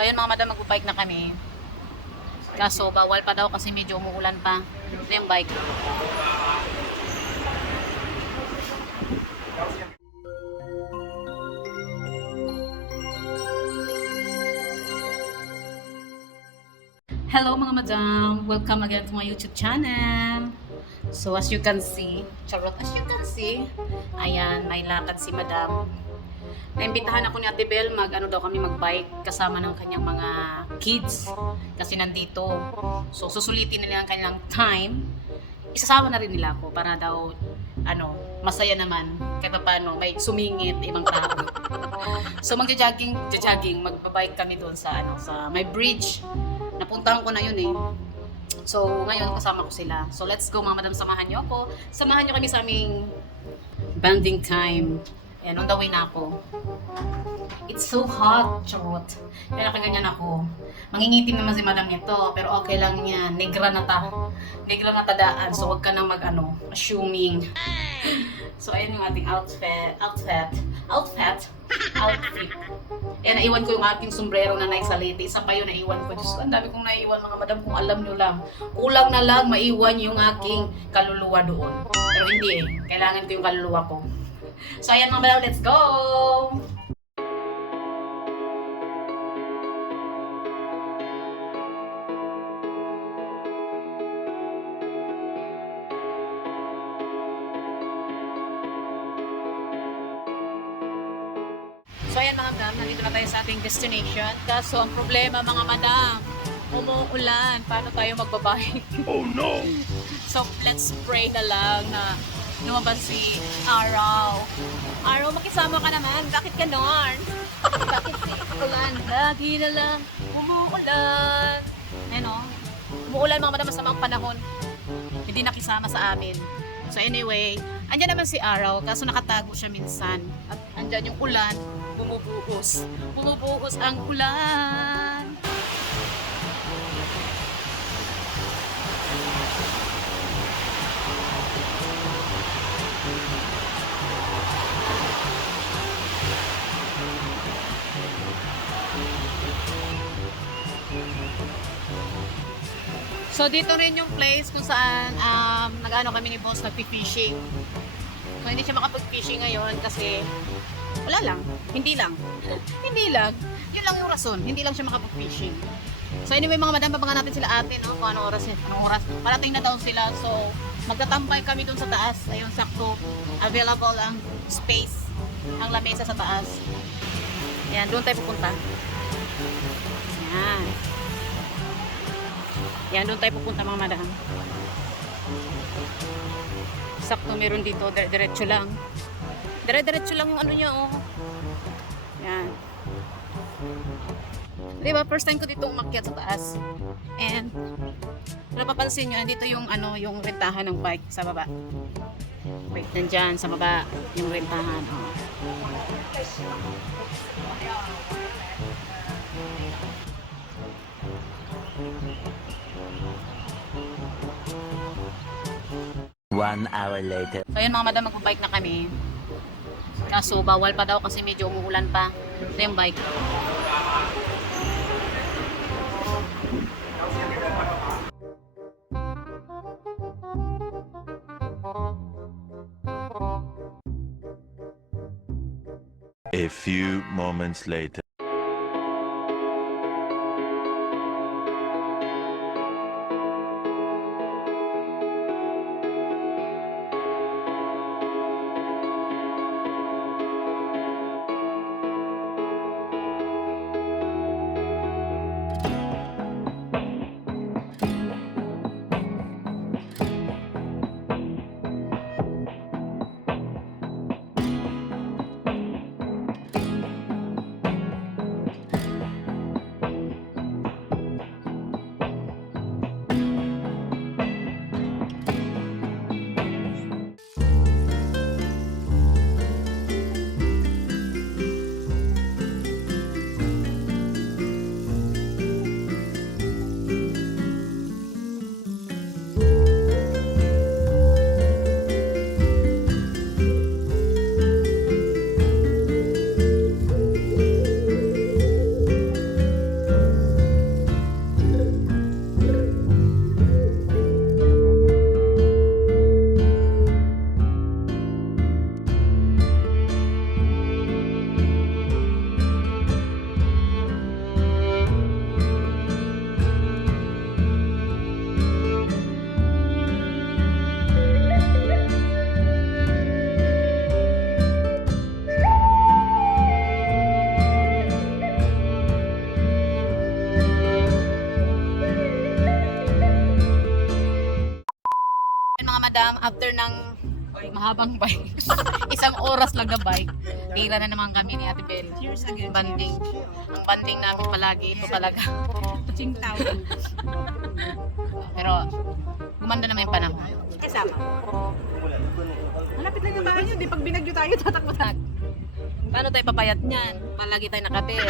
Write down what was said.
So ayun mga madam, magbabike na kami. Kaso bawal pa daw kasi medyo umuulan pa. Ito yung bike. Hello mga madam! Welcome again to my YouTube channel. So as you can see, charot, as you can see, ayan, may lakad si madam. Naimbitahan ako ni Ate Bel, ano daw kami magbike kasama ng kanyang mga kids kasi nandito. So susulitin nila ang kanilang time. Isasama na rin nila ako para daw masaya naman kahit paano may sumingit ibang tao. So magja-jogging, magbabike kami doon sa may bridge. Napuntahan ko na yun eh. So ngayon kasama ko sila. So let's go mga madam, samahan niyo ako. Samahan niyo kami sa aming bonding time. Ayan, on the way na ako. It's so hot, charot. Kaya nakaganyan ako. Mangingitim naman si madam nito, pero okay lang yan. Negra na tadaan, so wag ka nang assuming. So ayan yung ating outfit. Ayan, naiwan ko yung ating sombrero na naisalite. Isa pa yun naiwan ko. Diyos ko, ang dami kong naiwan mga madam, kung alam nyo lang. Kulang na lang maiwan yung aking kaluluwa doon. Pero hindi eh, kailangan ko yung kaluluwa ko. So ayan mga madam, let's go! So ayan mga madam, nandito na tayo sa ating destination. Kaso ang problema mga madam, umuulan. Paano tayo magbabayad? Oh no! So let's pray na lang na lumabas si Araw. Araw, makisama ka naman. Bakit ganon? Bakit si ulan? Lagi na lang umuulan. Umuulan mga madam, masamang panahon. Hindi nakisama sa amin. So anyway, andyan naman si Araw, kaso nakatago siya minsan. At andyan yung ulan, bumubuhos. Bumubuhos ang ulan. So dito rin yung place kung saan nag-ano kami ni boss, nagpi-fishing. So hindi siya makapag-fishing ngayon kasi wala lang, hindi lang. Yun lang yung rason, hindi lang siya makapag-fishing. So anyway mga madam, babangan natin sila ate, no? Kung anong oras. Parating na daw sila. So magtatambay kami dun sa taas. Ayun, sakto available ang space, ang lamesa sa taas. Yan, doon tayo pupunta. Yan, doon tayo pupunta mga madam. Sakto meron dito, diretso lang. Diretso lang yung ano niya, oh. Yan. Diba, first time ko dito umakyat sa taas. And, napapansin nyo, dito yung yung rentahan ng bike sa baba. Wait, nandyan sa baba yung rentahan, oh. One hour later. So yun mga madam, magbabike na kami. Kaso bawal pa daw kasi medyo umuulan pa. Ito yung bike. A few moments later. after ng mahabang bike, isang oras lang na bike, tira na naman kami ni Ate Bel. Cheers again. Banding. Ang banding namin palagi, ito talaga. Tsingtaw. Pero, gumanda naman yung panahon. Kasama. Malapit lang yung bahay nyo. Di pag binagyo tayo, tatakbo tayo. Paano tayo papayat niyan? Palagi tayo nakapir.